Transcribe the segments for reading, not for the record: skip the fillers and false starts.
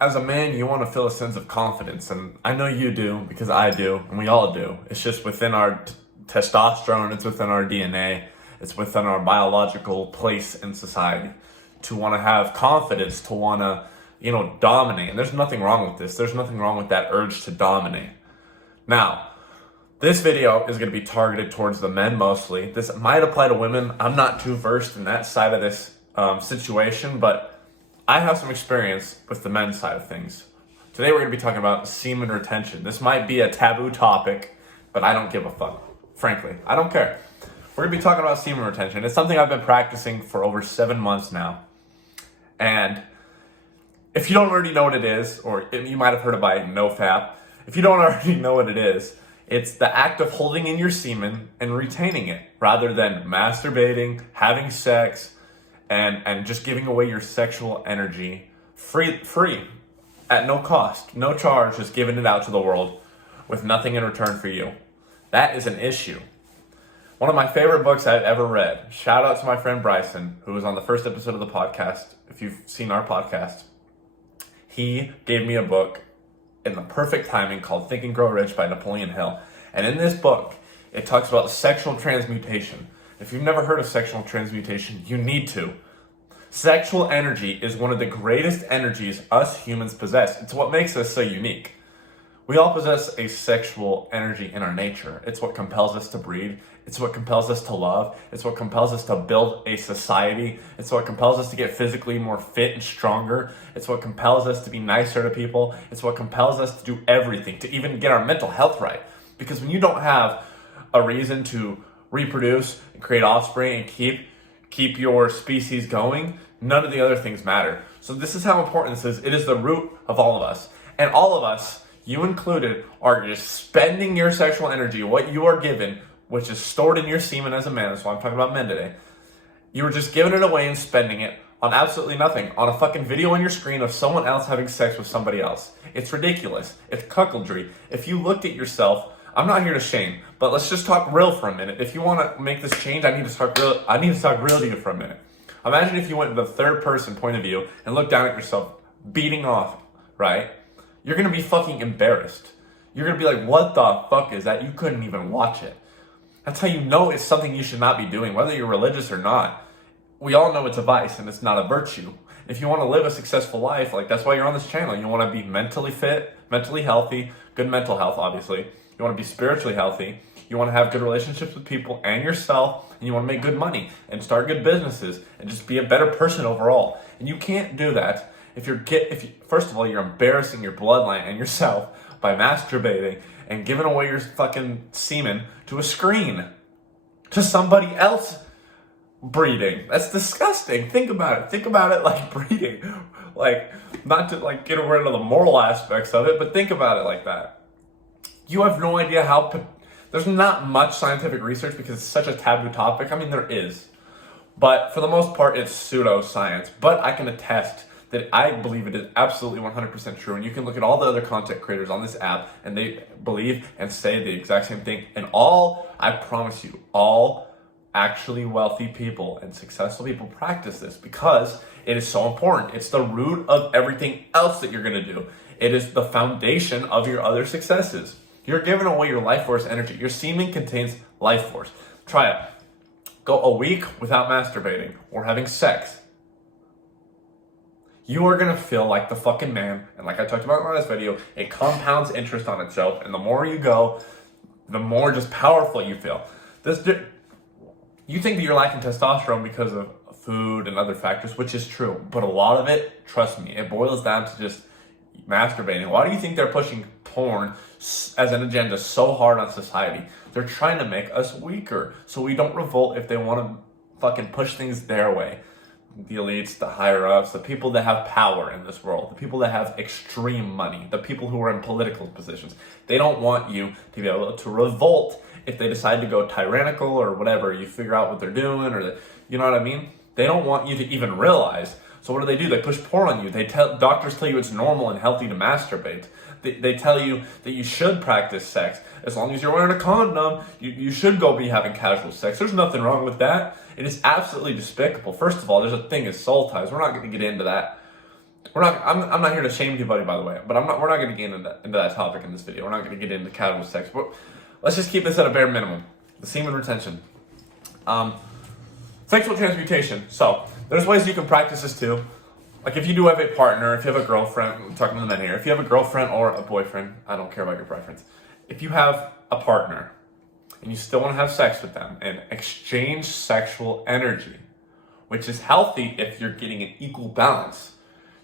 as a man, you want to feel a sense of confidence, and I know you do because I do, and we all do. It's just within our testosterone, it's within our DNA, it's within our biological place in society to want to have confidence, to want to, dominate. And there's nothing wrong with this. There's nothing wrong with that urge to dominate. Now, this video is going to be targeted towards the men mostly. This might apply to women. I'm not too versed in that side of this situation, but I have some experience with the men's side of things. Today we're going to be talking about semen retention. This might be a taboo topic, but I don't give a fuck. Frankly, I don't care. We're going to be talking about semen retention. It's something I've been practicing for over 7 months now. And if you don't already know what it is, or you might have heard it by NoFap, if you don't already know what it is, it's the act of holding in your semen and retaining it rather than masturbating, having sex, and just giving away your sexual energy free at no cost, no charge, just giving it out to the world with nothing in return for you. That is an issue. One of my favorite books I've ever read. Shout out to my friend Bryson, who was on the first episode of the podcast. If you've seen our podcast, he gave me a book in the perfect timing called Think and Grow Rich by Napoleon Hill. And in this book, it talks about sexual transmutation. If you've never heard of sexual transmutation, you need to. Sexual energy is one of the greatest energies us humans possess. It's what makes us so unique. We all possess a sexual energy in our nature. It's what compels us to breed. It's what compels us to love. It's what compels us to build a society. It's what compels us to get physically more fit and stronger. It's what compels us to be nicer to people. It's what compels us to do everything, to even get our mental health right. Because when you don't have a reason to reproduce and create offspring and keep your species going, none of the other things matter. So this is how important this is. It is the root of all of us. And all of us, you included, are just spending your sexual energy, what you are given, which is stored in your semen as a man. That's why I'm talking about men today. You were just giving it away and spending it on absolutely nothing. On a fucking video on your screen of someone else having sex with somebody else. It's ridiculous. It's cuckoldry. If you looked at yourself, I'm not here to shame, but let's just talk real for a minute. If you want to make this change, I need to talk real to you for a minute. Imagine if you went to the third person point of view and looked down at yourself beating off, right? You're going to be fucking embarrassed. You're going to be like, what the fuck is that? You couldn't even watch it. That's how you know it's something you should not be doing, whether you're religious or not. We all know it's a vice and it's not a virtue. If you want to live a successful life, that's why you're on this channel. You want to be mentally fit, mentally healthy, good mental health, obviously. You want to be spiritually healthy. You want to have good relationships with people and yourself, and you want to make good money and start good businesses and just be a better person overall. And you can't do that if first of all, you're embarrassing your bloodline and yourself by masturbating and giving away your fucking semen to a screen, to somebody else breeding. That's disgusting. Think about it. Think about it like breeding. Not to get rid of the moral aspects of it, but think about it like that. You have no idea there's not much scientific research because it's such a taboo topic. I mean, there is. But for the most part, it's pseudoscience. But I can attest that I believe it is absolutely 100% true. And you can look at all the other content creators on this app and they believe and say the exact same thing. And I promise you, all actually wealthy people and successful people practice this because it is so important. It's the root of everything else that you're going to do. It is the foundation of your other successes. You're giving away your life force energy. Your semen contains life force. Try it. Go a week without masturbating or having sex. You are going to feel like the fucking man. And like I talked about in my last video, it compounds interest on itself. And the more you go, the more just powerful you feel. You think that you're lacking testosterone because of food and other factors, which is true. But a lot of it, trust me, it boils down to just masturbating. Why do you think they're pushing porn as an agenda so hard on society? They're trying to make us weaker so we don't revolt if they want to fucking push things their way. The elites, the higher ups, the people that have power in this world, the people that have extreme money, the people who are in political positions. They don't want you to be able to revolt if they decide to go tyrannical or whatever. You figure out what they're doing you know what I mean? They don't want you to even realize. So what do? They push porn on you. Doctors tell you it's normal and healthy to masturbate. They tell you that you should practice sex. As long as you're wearing a condom, you should go be having casual sex. There's nothing wrong with that. It is absolutely despicable. First of all, there's a thing as soul ties. We're not going to get into that. I'm not here to shame anybody, by the way, but we're not going to get into that topic in this video. We're not going to get into casual sex, but let's just keep this at a bare minimum. The semen retention. Sexual transmutation. So, there's ways you can practice this too. Like if you do have a partner, if you have a girlfriend, I'm talking to the men here, if you have a girlfriend or a boyfriend, I don't care about your preference. If you have a partner and you still want to have sex with them and exchange sexual energy, which is healthy if you're getting an equal balance,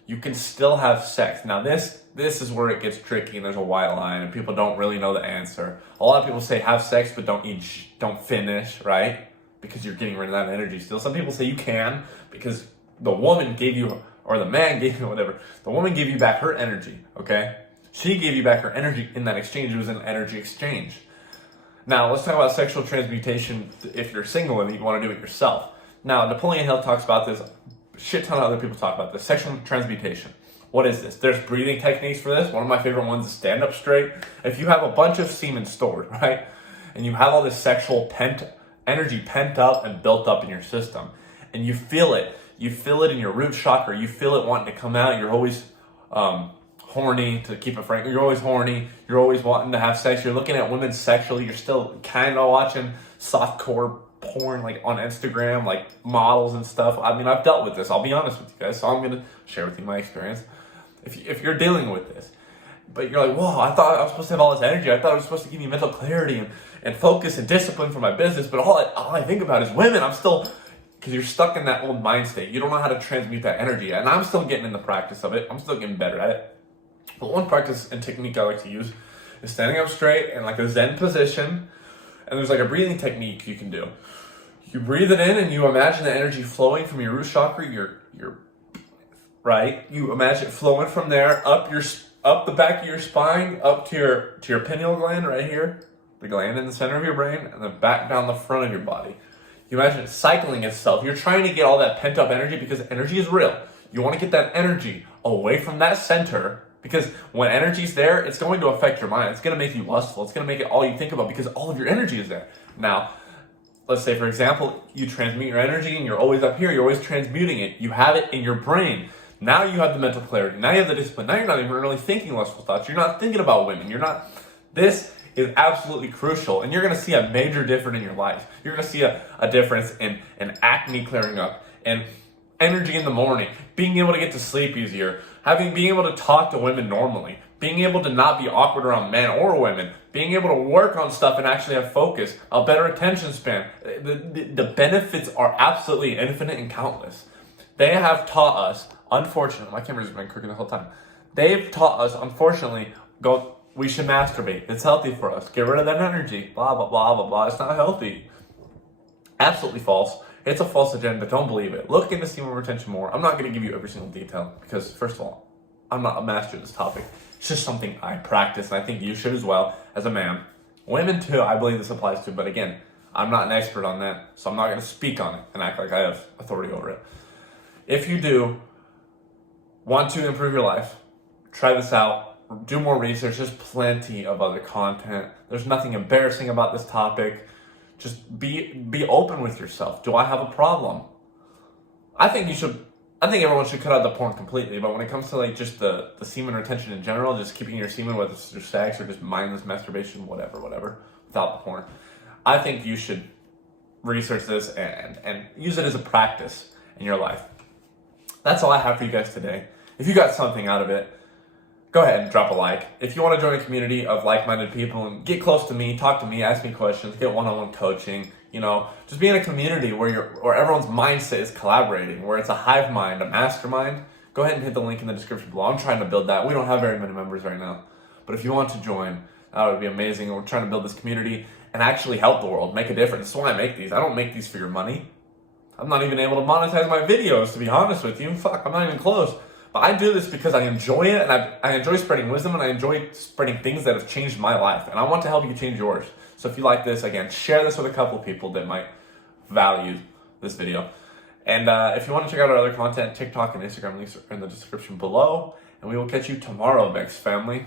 you can still have sex. Now this is where it gets tricky and there's a white line and people don't really know the answer. A lot of people say have sex but don't finish, right? Because you're getting rid of that energy still. Some people say you can because the woman gave you, or the man gave you, whatever. The woman gave you back her energy, okay? She gave you back her energy in that exchange. It was an energy exchange. Now, let's talk about sexual transmutation if you're single and you want to do it yourself. Now, Napoleon Hill talks about this. A shit ton of other people talk about this. Sexual transmutation. What is this? There's breathing techniques for this. One of my favorite ones is stand up straight. If you have a bunch of semen stored, right? And you have all this sexual energy pent up and built up in your system. And you feel it. You feel it in your root chakra. You feel it wanting to come out. You're always horny, to keep it frank. You're always horny. You're always wanting to have sex. You're looking at women sexually. You're still kind of watching softcore porn like on Instagram, like models and stuff. I mean, I've dealt with this. I'll be honest with you guys. So I'm going to share with you my experience. If you're dealing with this, but you're like, whoa, I thought I was supposed to have all this energy. I thought it was supposed to give me mental clarity and focus and discipline for my business. But all I think about is women. I'm still... Because you're stuck in that old mind state. You don't know how to transmute that energy. And I'm still getting in the practice of it. I'm still getting better at it. But one practice and technique I like to use is standing up straight in like a Zen position. And there's like a breathing technique you can do. You breathe it in and you imagine the energy flowing from your root chakra, your right? You imagine it flowing from there up the back of your spine, up to your pineal gland right here. The gland in the center of your brain, and then back down the front of your body. You imagine it cycling itself. You're trying to get all that pent up energy because energy is real. You want to get that energy away from that center because when energy's there, it's going to affect your mind. It's going to make you lustful. It's going to make it all you think about because all of your energy is there. Now, let's say, for example, you transmute your energy and you're always up here. You're always transmuting it. You have it in your brain. Now you have the mental clarity. Now you have the discipline. Now you're not even really thinking lustful thoughts. You're not thinking about women. This is absolutely crucial, and you're going to see a major difference in your life. You're going to see a difference in acne clearing up, and energy in the morning, being able to get to sleep easier, being able to talk to women normally, being able to not be awkward around men or women, being able to work on stuff and actually have focus, a better attention span. The benefits are absolutely infinite and countless. They have taught us, unfortunately, my camera's been crooked the whole time. They've taught us, unfortunately, we should masturbate. It's healthy for us. Get rid of that energy. Blah, blah, blah, blah, blah. It's not healthy. Absolutely false. It's a false agenda. Don't believe it. Look into semen retention more. I'm not going to give you every single detail because, first of all, I'm not a master of this topic. It's just something I practice, and I think you should as well as a man. Women, too, I believe this applies to. But again, I'm not an expert on that, so I'm not going to speak on it and act like I have authority over it. If you do want to improve your life, try this out. Do more research. There's plenty of other content. There's nothing embarrassing about this topic. Just be open with yourself. Do I have a problem? I think everyone should cut out the porn completely, but when it comes to like just the semen retention in general, just keeping your semen, whether it's through sex or just mindless masturbation, whatever, without the porn, I think you should research this and use it as a practice in your life. That's all I have for you guys today. If you got something out of it, go ahead and drop a like. If you want to join a community of like-minded people and get close to me, talk to me, ask me questions, get one-on-one coaching, just be in a community where everyone's mindset is collaborating, where it's a hive mind, a mastermind, go ahead and hit the link in the description below. I'm trying to build that. We don't have very many members right now. But if you want to join, that would be amazing. We're trying to build this community and actually help the world, make a difference. That's why I make these. I don't make these for your money. I'm not even able to monetize my videos, to be honest with you. Fuck, I'm not even close. But I do this because I enjoy it, and I enjoy spreading wisdom, and I enjoy spreading things that have changed my life. And I want to help you change yours. So if you like this, again, share this with a couple people that might value this video. And if you want to check out our other content, TikTok and Instagram links are in the description below. And we will catch you tomorrow, VEXED family.